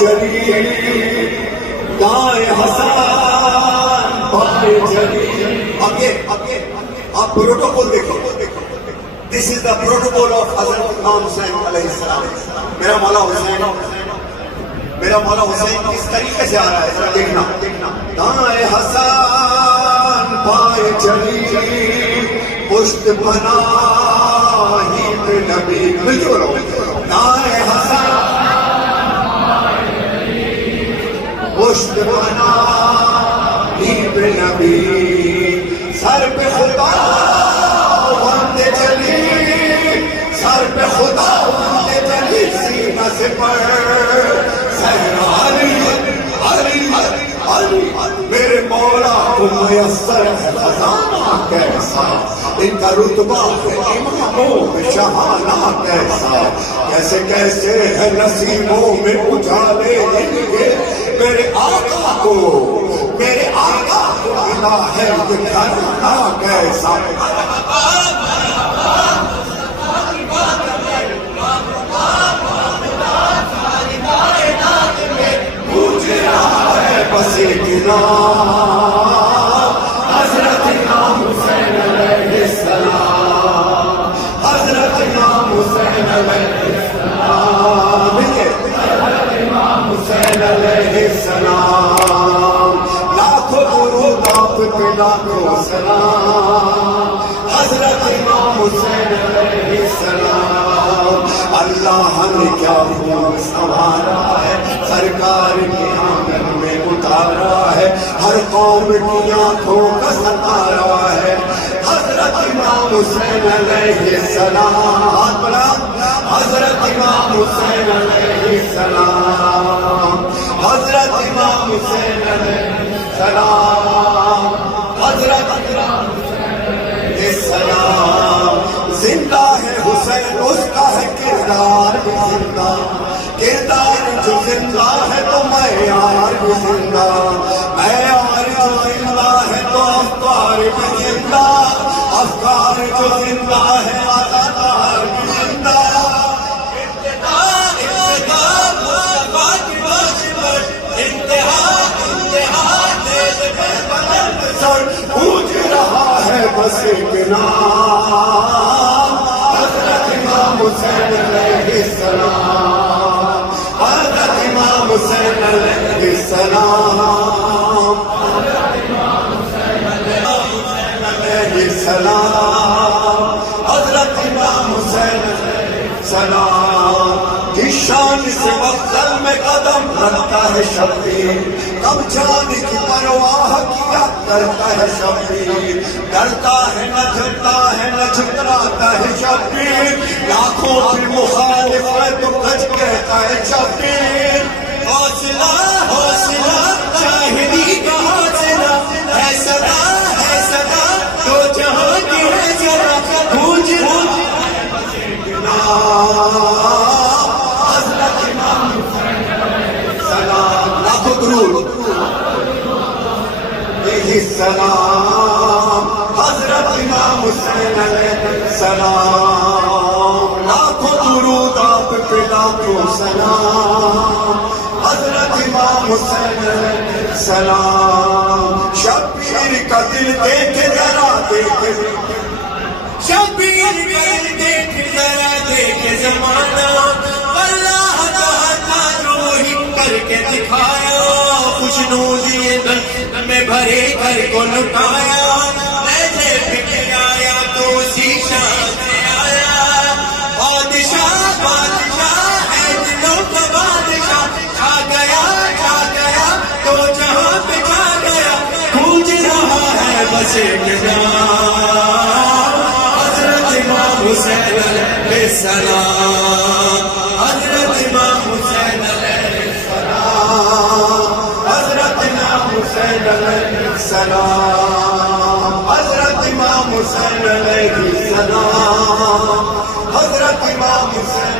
جلی دائیں حسن بائیں جلی. آپ پروٹوکول دیکھو. This is the protocol of Hazrat Imam Hussain علیہ السلام. میرا مولا حسین کس طریقے سے آ رہا ہے ذرا دیکھنا. دائیں حسن بائیں جلی پشت بنا ہی پہ نبی. مل جو رہو. دائیں حسن پشت بنا ہی پہ نبی. سر پہ خدا بندے چلی سر پہ خدا بندے چلی سینہ سے پڑھ میرے مولا کو میسر ہے خزانہ کیسا. ان کا رتبہ ہے اماموں میں شہانہ کیسا. کیسے کیسے ہے نصیبوں میں اجالے ان کے. میرے آقا کو ملا ہے یہ گھرانا کیسا. بس ایک نام حضرت امام حسین علیہ السلام. حضرت امام حسین علیہ السلام. حضرت امام حسین علیہ السلام. لاکھوں درود آپ پہ لاکھوں سلام. حضرت امام حسین علیہ السلام. اللہ نے کیا خوب سنوارا ہے سرکار کی آنگن میں اتارا ہے. ہر قوم کی آنکھوں کا ستارہ ہے حضرت امام حسین علیہ السلام. حضرت امام حسین علیہ السلام. حضرت امام حسین علیہ السلام. حضرت امام حسین علیہ السلام. زندہ ہے حسین اس کا ہے کردار بھی زندہ. کردار جو زندہ ہے تو معیار بھی زندہ. معیار جو زندہ ہے تو افکار بھی زندہ. افکار جو زندہ ہے اداکار بھی زندہ. پوچھ رہا ہے بس ایک نام حضرت امام حسین علیہ السلام. حضرت امام حسین علیہ السلام. حضرت امام حسین علیہ السلام. حضرت امام حسین علیہ السلام. جس شان سے مفضل میں قدم رکھتا ہے شبیر. کب جانے کی پرواہ کیا کرتا ہے شبیر. ڈرتا ہے نہ جھکتا ہے نہ جھکراتا ہے شبیر. لاکھوں کی مخالف ہے تو کچھ کہتا ہے شبیر. حوصلہ حوصلہ شاہدی کا حوصلہ ہے صدا تو جہاں کی ہے ذرا گونج رہا حضرت امام حسین علیہ السلام. لاکھوں درود السلام. حضرت امام حسین علیہ السلام. لاکھوں درود آپ پہ لاکھوں سلام. حضرت امام حسین علیہ السلام. شبیر کا دل دیکھے ذرا دیکھے. شبیر کا دل دیکھے ذرا دیکھے زمانہ. اللہ کا جو وہی کر کے دکھایا. خوشنودی میں بھرے گھر کو لٹایا. ایسے پھر آیا تو اسی شان سے آیا. بادشاہ ہے دلوں کا بادشاہ. چھا گیا تو جہاں پہ چھا گیا. گونج رہا ہے بس ایک نام حضرت امام حسین علیہ السلام. حضرت امام حسین علیہ السلام. حضرت امام حسین علیہ السلام. حضرت امام حسین علیہ السلام. حضرت امام حسین